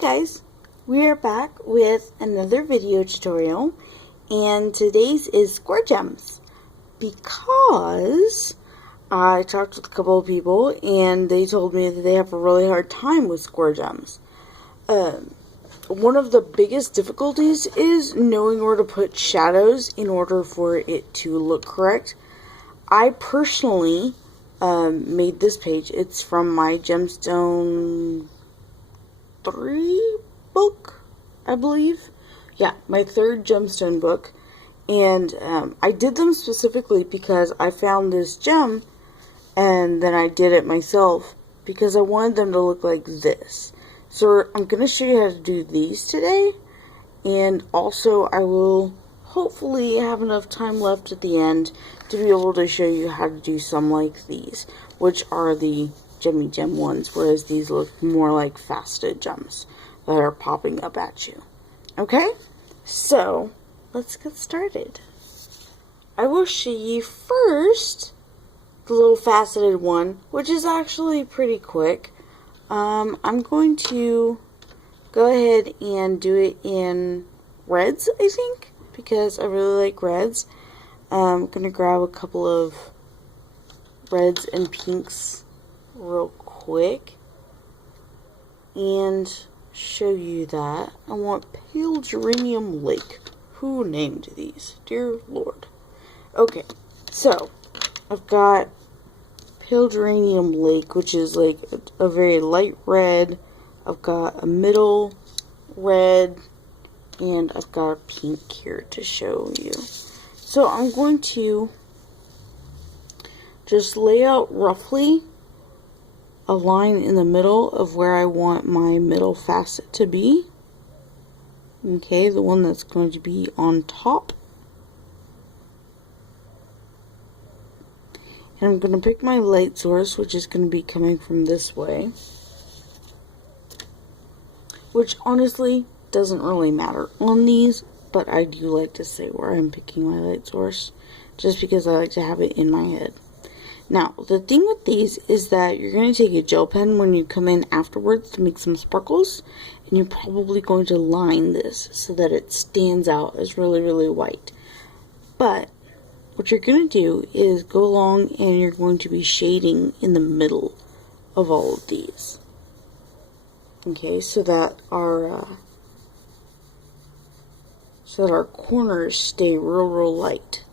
guys, we are back with another video tutorial, and today's is square gems, because I talked with a couple of people and they told me that they have a really hard time with square gems. One of the biggest difficulties is knowing where to put shadows in order for it to look correct. I personally made this page. It's from my Gemstone 3 book, I believe. Yeah, my third gemstone book. And I did them specifically because I found this gem and then I did it myself because I wanted them to look like this. So I'm going to show you how to do these today, and also I will hopefully have enough time left at the end to be able to show you how to do some like these, which are the gemmy gem ones, whereas these look more like faceted gems that are popping up at you. Okay, so let's get started. I will show you first the little faceted one, which is actually pretty quick. I'm going to go ahead and do it in reds, I think, because I really like reds. I'm going to grab a couple of reds and pinks real quick and show you that. I want Pale Geranium Lake. Who named these? Dear Lord. Okay, so I've got Pale Geranium Lake, which is like a very light red. I've got a middle red, and I've got a pink here to show you. So I'm going to just lay out roughly a line in the middle of where I want my middle facet to be. Okay, the one that's going to be on top. And I'm going to pick my light source, which is going to be coming from this way. Which honestly doesn't really matter on these, but I do like to say where I'm picking my light source, just because I like to have it in my head. Now, the thing with these is that you're going to take a gel pen when you come in afterwards to make some sparkles, and you're probably going to line this so that it stands out as really, really white. But what you're going to do is go along and you're going to be shading in the middle of all of these. Okay, so that our corners stay real light,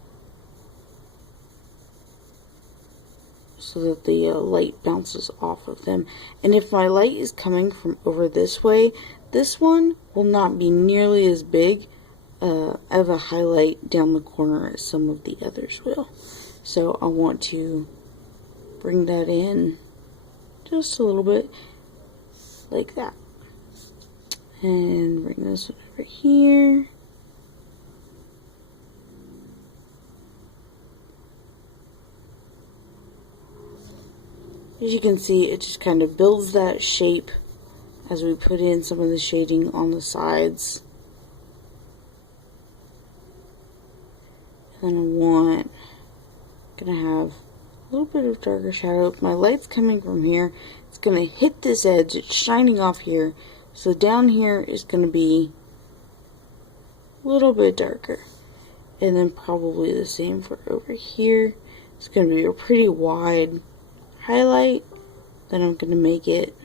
so that the light bounces off of them. And if my light is coming from over this way, this one will not be nearly as big of a highlight down the corner as some of the others will. So I want to bring that in just a little bit like that, and bring this one over here. As you can see, it just kind of builds that shape as we put in some of the shading on the sides. And then gonna have a little bit of darker shadow. If my light's coming from here, it's gonna hit this edge. It's shining off here, so down here is gonna be a little bit darker, and then probably the same for over here. It's gonna be a pretty wide highlight. Then I'm gonna make it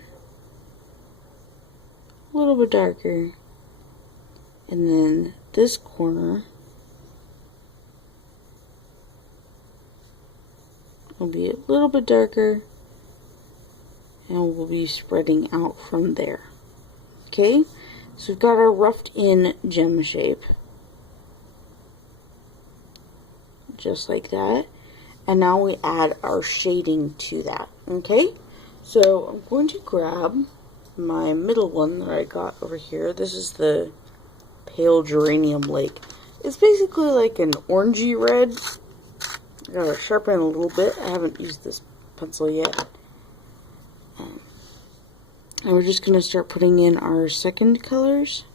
a little bit darker, and then this corner will be a little bit darker, and we'll be spreading out from there. Okay, so we've got our roughed in gem shape, just like that, and now we add our shading to that. Okay, so I'm going to grab my middle one that I got over here. This is the Pale Geranium Lake. It's basically like an orangey red. I gotta sharpen it a little bit. I haven't used this pencil yet. And we're just gonna start putting in our second colors.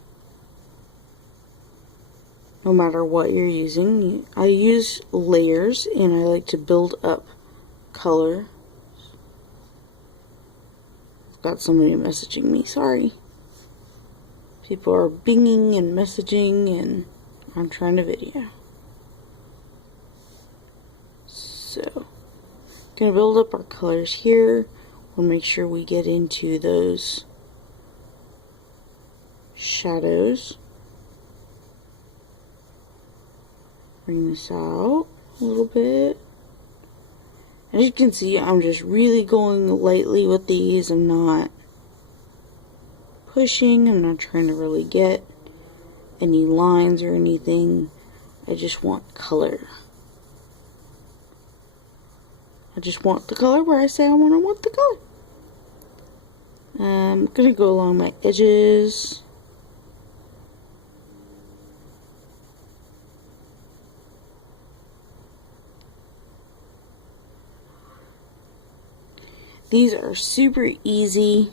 No matter what you're using, I use layers and I like to build up color. I've got somebody messaging me, sorry. People are binging and messaging, and I'm trying to video. So, gonna build up our colors here. We'll make sure we get into those shadows. Bring this out a little bit. As you can see, I'm just really going lightly with these. I'm not pushing. I'm not trying to really get any lines or anything. I just want color. I just want the color where I say I want the color. I'm going to go along my edges. These are super easy,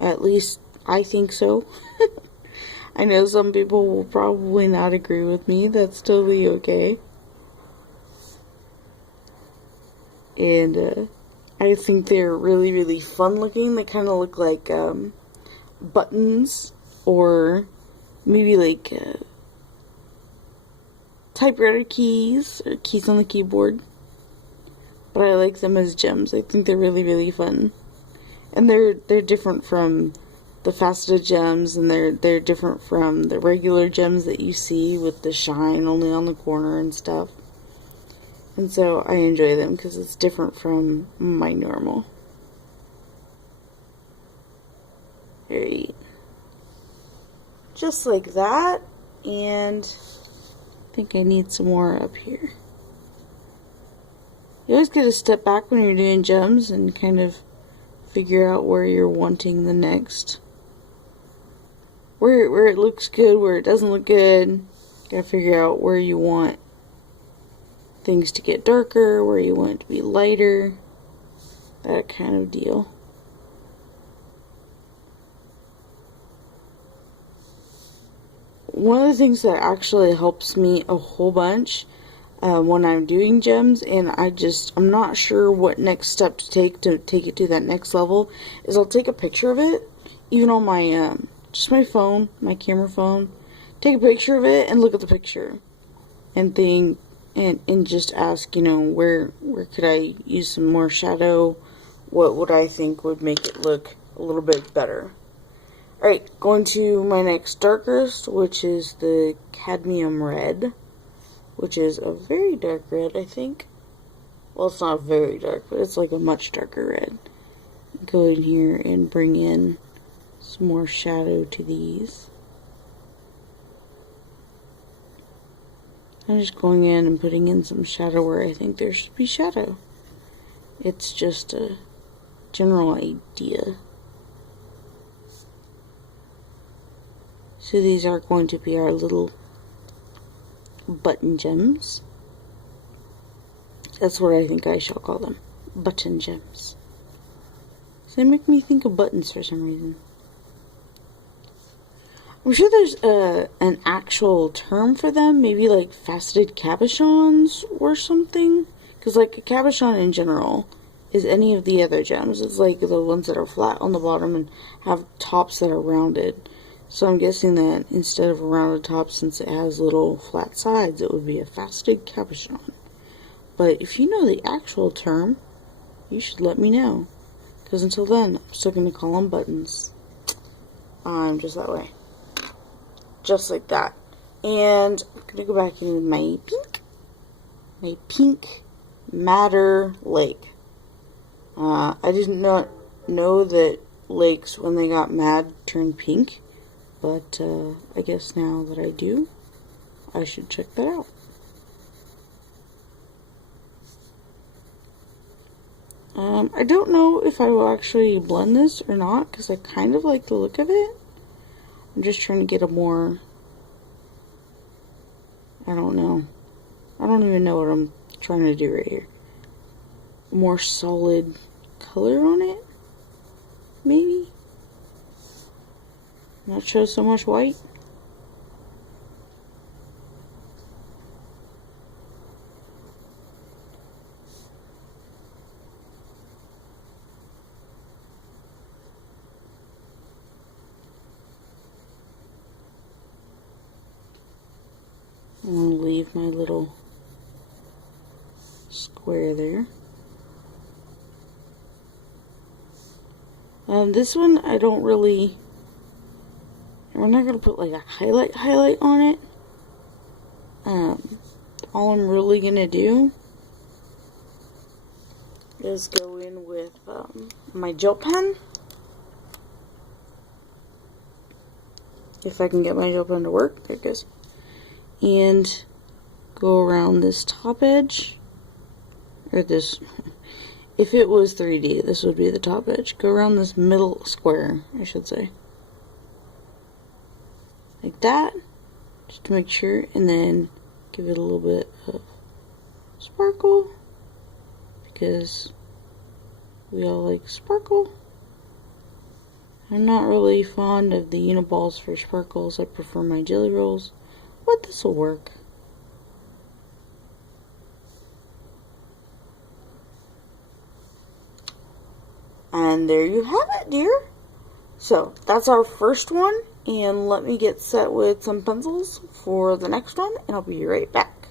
at least I think so. I know some people will probably not agree with me, that's totally okay. And I think they're really, really fun looking. They kind of look like buttons, or maybe like typewriter keys, or keys on the keyboard. But I like them as gems. I think they're really, really fun. And they're different from the faceted gems, and they're different from the regular gems that you see with the shine only on the corner and stuff. And so I enjoy them because it's different from my normal. Alright. Just like that. And I think I need some more up here. You always get to step back when you're doing gems and kind of figure out where you're wanting the next. Where it looks good, where it doesn't look good. You gotta figure out where you want things to get darker, where you want it to be lighter. That kind of deal. One of the things that actually helps me a whole bunch when I'm doing gems, and I'm not sure what next step to take it to that next level, is I'll take a picture of it, even on my just my phone, my camera phone. Take a picture of it and look at the picture, and think, and just ask, you know, where could I use some more shadow? What would I think would make it look a little bit better? Alright, going to my next darkest, which is the cadmium red, which is a very dark red, I think. Well, it's not very dark, but it's like a much darker red. Go in here and bring in some more shadow to these. I'm just going in and putting in some shadow where I think there should be shadow. It's just a general idea. So these are going to be our little button gems. That's what I think I shall call them. Button gems. So they make me think of buttons for some reason. I'm sure there's an actual term for them. Maybe like faceted cabochons or something. Because like a cabochon in general is any of the other gems. It's like the ones that are flat on the bottom and have tops that are rounded. So I'm guessing that instead of a rounded top, since it has little flat sides, it would be a faceted cabochon. But if you know the actual term, you should let me know. Because until then, I'm still going to call them buttons. I'm just that way. Just like that. And I'm going to go back in with my pink matter lake. I didn't know that lakes, when they got mad, turned pink. But I guess now that I do, I should check that out. I don't know if I will actually blend this or not, because I kind of like the look of it. I'm just trying to get a more, I don't know. I don't even know what I'm trying to do right here. A more solid color on it, maybe? Not show so much white. leave my little square there. This one I don't really, we're not going to put like a highlight on it. All I'm really going to do is go in with my gel pen. If I can get my gel pen to work, there it goes. And go around this top edge, or this, if it was 3D, this would be the top edge. Go around this middle square, I should say. Like that, just to make sure, and then give it a little bit of sparkle, because we all like sparkle. I'm not really fond of the Uniballs for sparkles. I prefer my Jelly Rolls, but this will work. And there you have it, dear. So that's our first one, and let me get set with some pencils for the next one, and I'll be right back.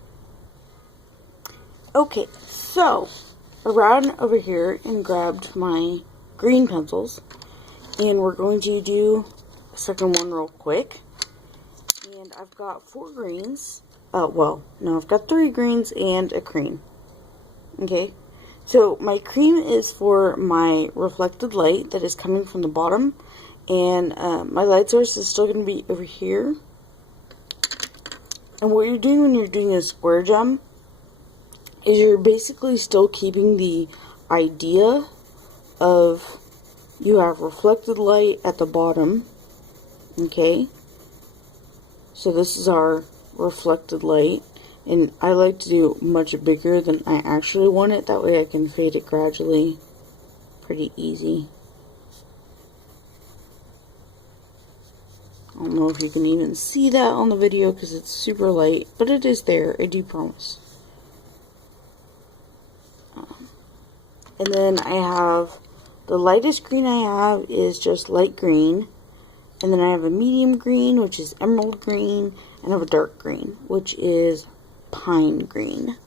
Okay, so I ran over here and grabbed my green pencils, and we're going to do a second one real quick. And I've got 4 greens. Well, no, I've got 3 greens and a cream. Okay, so my cream is for my reflected light that is coming from the bottom, and my light source is still going to be over here. And what you're doing when you're doing a square gem is you're basically still keeping the idea of you have reflected light at the bottom. Okay, so this is our reflected light, and I like to do much bigger than I actually want it, that way I can fade it gradually pretty easy. I don't know if you can even see that on the video because it's super light, but it is there, I do promise. And then I have, the lightest green I have is just light green. And then I have a medium green, which is emerald green. And I have a dark green, which is pine green.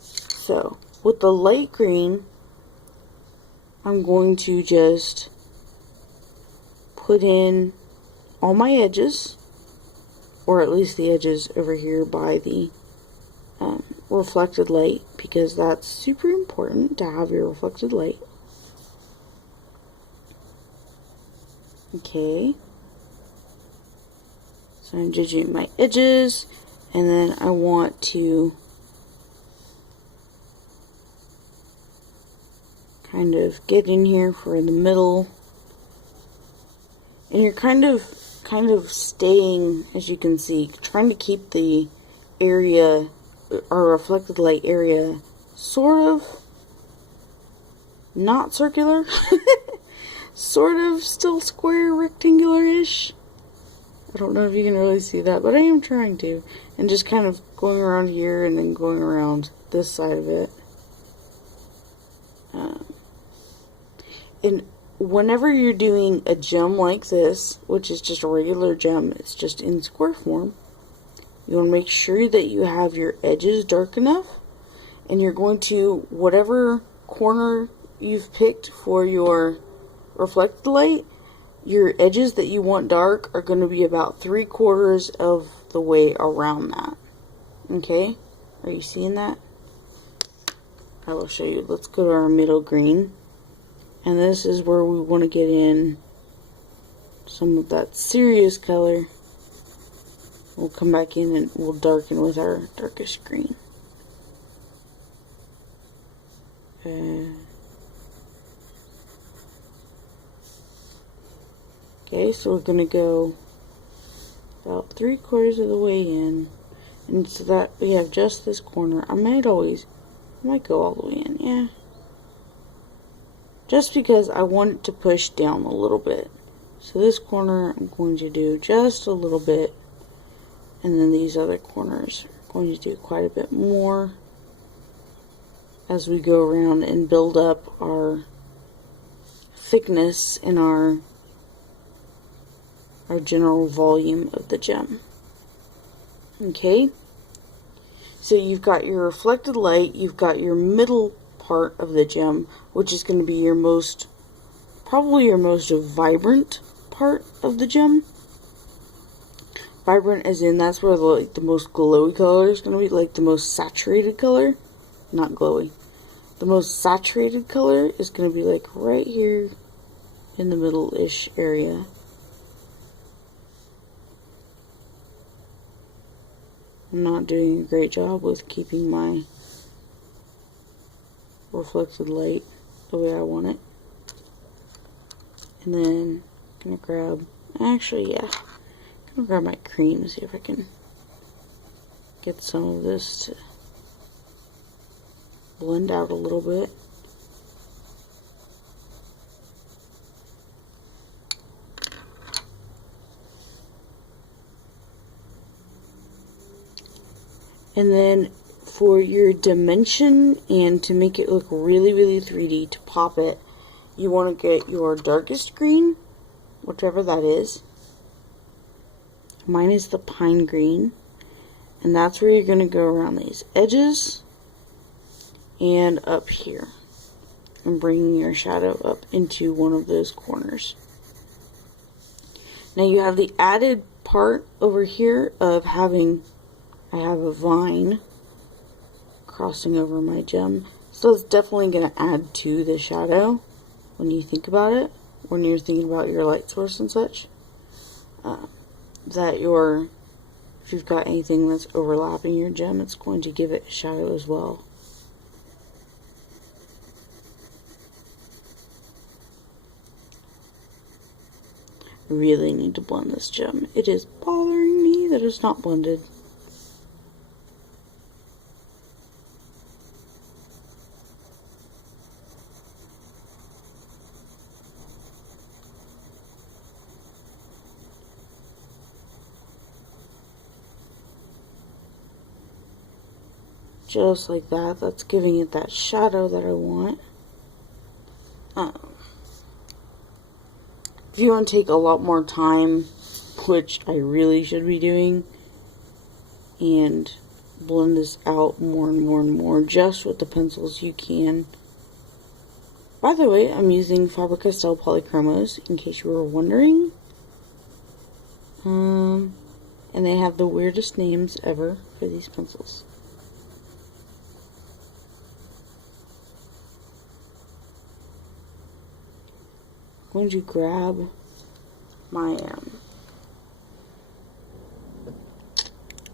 So, with the light green, I'm going to just put in all my edges. Or at least the edges over here by the reflected light, because that's super important to have your reflected light. Okay, so I'm judging my edges, and then I want to kind of get in here for the middle, and you're kind of staying, as you can see, trying to keep the area, or reflected light area, sort of not circular, sort of still square, rectangular-ish. I don't know if you can really see that, but I am trying to, and just kind of going around here and then going around this side of it. And whenever you're doing a gem like this, which is just a regular gem, it's just in square form, you want to make sure that you have your edges dark enough, and you're going to, whatever corner you've picked for your reflected light, your edges that you want dark are going to be about 3/4 of the way around that. Okay? Are you seeing that? I will show you. Let's go to our middle green. And this is where we want to get in some of that serious color. We'll come back in and we'll darken with our darkest green. Okay, so we're going to go about 3/4 of the way in. And so that we have just this corner. I might go all the way in, yeah. Just because I want it to push down a little bit. So this corner I'm going to do just a little bit. And then these other corners I'm going to do quite a bit more as we go around and build up our thickness in our general volume of the gem. Okay, So you've got your reflected light, you've got your middle part of the gem, which is going to be your probably your most vibrant part of the gem. Vibrant as in that's where the most glowy color is going to be, like the most saturated color. Not glowy. The most saturated color is going to be like right here in the middle-ish area. I'm not doing a great job with keeping my reflected light the way I want it. And then I'm going to grab, actually, yeah. I'm going to grab my cream and see if I can get some of this to blend out a little bit. And then for your dimension and to make it look really, really 3D, to pop it, you want to get your darkest green, whichever that is. Mine is the pine green. And that's where you're going to go around these edges and up here. And bringing your shadow up into one of those corners. Now you have the added part over here of having, I have a vine crossing over my gem. So it's definitely going to add to the shadow when you think about it. When you're thinking about your light source and such. If you've got anything that's overlapping your gem, it's going to give it a shadow as well. I really need to blend this gem. It is bothering me that it's not blended. Just like that. That's giving it that shadow that I want. If you want to take a lot more time, which I really should be doing, and blend this out more and more and more just with the pencils, you can. By the way, I'm using Faber-Castell Polychromos, in case you were wondering. And they have the weirdest names ever for these pencils. I'm going to grab my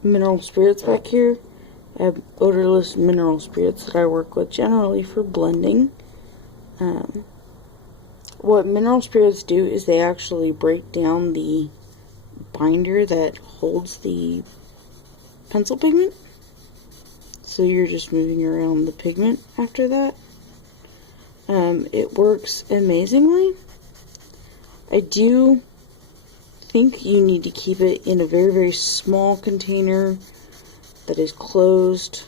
mineral spirits back here. I have odorless mineral spirits that I work with generally for blending. What mineral spirits do is they actually break down the binder that holds the pencil pigment. So you're just moving around the pigment after that. It works amazingly. I do think you need to keep it in a very, very small container that is closed,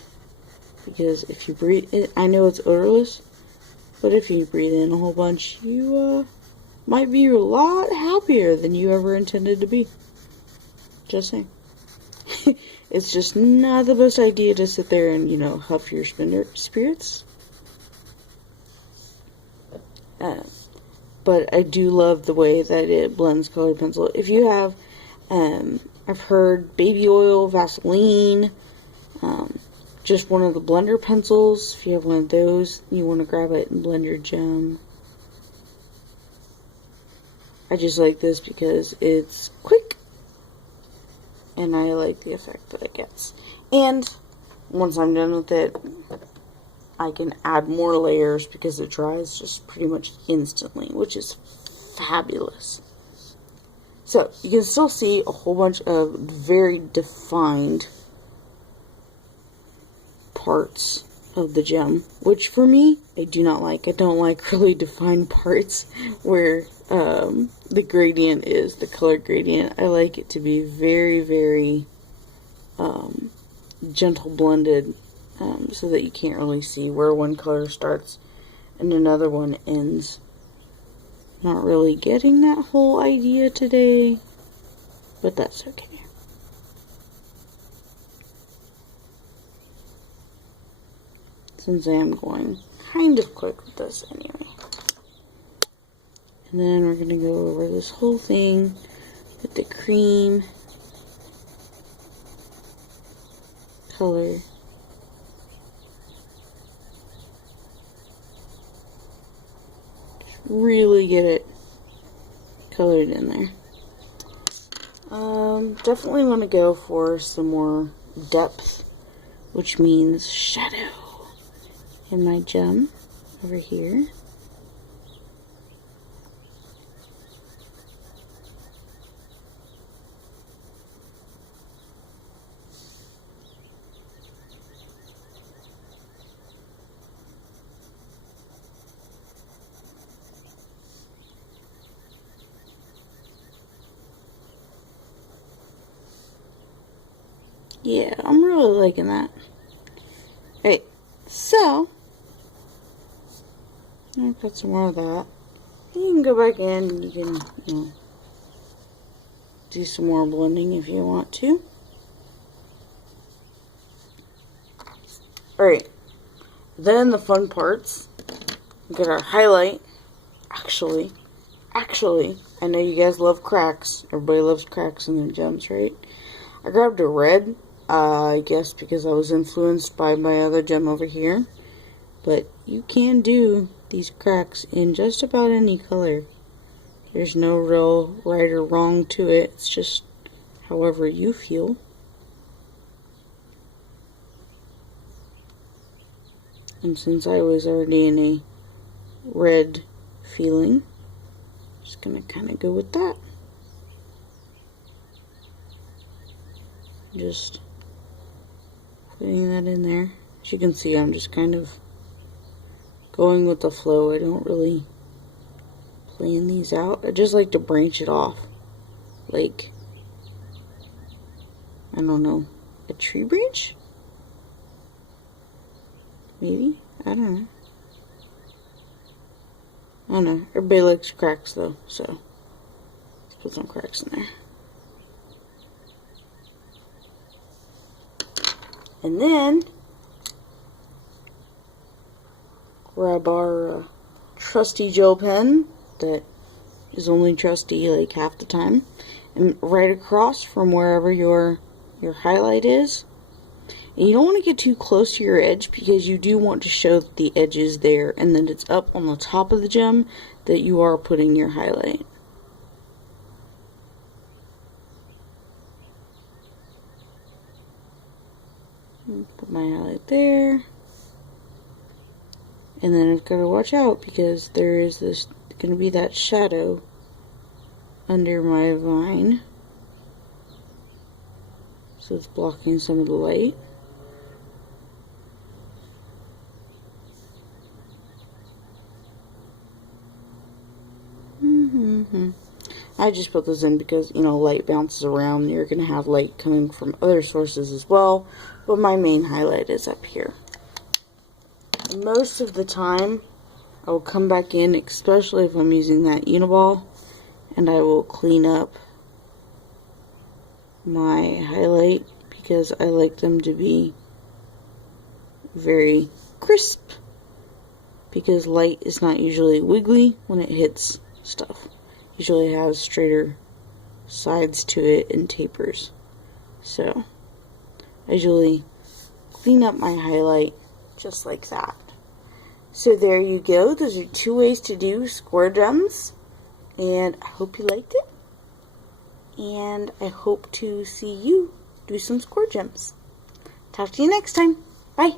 because if you breathe it, I know it's odorless, but if you breathe in a whole bunch, you might be a lot happier than you ever intended to be. Just saying. It's just not the best idea to sit there and, you know, huff your spirits. But I do love the way that it blends colored pencil. If you have, I've heard baby oil, Vaseline, just one of the blender pencils. If you have one of those, you want to grab it and blend your gem. I just like this because it's quick, and I like the effect that it gets. And once I'm done with it, I can add more layers because it dries just pretty much instantly, which is fabulous. So, you can still see a whole bunch of very defined parts of the gem, which for me, I do not like. I don't like really defined parts where the gradient is, the color gradient. I like it to be very, very gentle blended. So that you can't really see where one color starts and another one ends. Not really getting that whole idea today, but that's okay. since I am going kind of quick with this anyway. And then we're going to go over this whole thing with the cream color. Just really get it colored in there. Definitely want to go for some more depth, which means shadow in my gem over here. Yeah, I'm really liking that. Alright, so I've got some more of that. You can go back in and you can, do some more blending if you want to. Alright, then the fun parts. We get our highlight. Actually, I know you guys love cracks. Everybody loves cracks in their gems, right? I grabbed a red. I guess because I was influenced by my other gem over here. But you can do these cracks in just about any color. There's no real right or wrong to it. It's just however you feel. And since I was already in a red feeling, I'm just going to kind of go with that. Just putting that in there. As you can see, I'm just kind of going with the flow. I don't really plan these out. I just like to branch it off. Like, I don't know, a tree branch? Maybe? I don't know. I don't know. Everybody likes cracks though, so let's put some cracks in there. And then grab our trusty gel pen that is only trusty like half the time, and right across from wherever your highlight is. And you don't want to get too close to your edge because you do want to show that the edge is there and that it's up on the top of the gem that you are putting your highlight. Put my highlight there. And then I've got to watch out because there is this going to be that shadow under my vine. So it's blocking some of the light. I just put those in because, light bounces around. You're going to have light coming from other sources as well. But my main highlight is up here. Most of the time, I will come back in, especially if I'm using that Uniball, and I will clean up my highlight because I like them to be very crisp, because light is not usually wiggly when it hits stuff. Usually has straighter sides to it and tapers. So I usually clean up my highlight just like that. So there you go. Those are 2 ways to do square gems, and I hope you liked it, and I hope to see you do some square gems. Talk to you next time. Bye.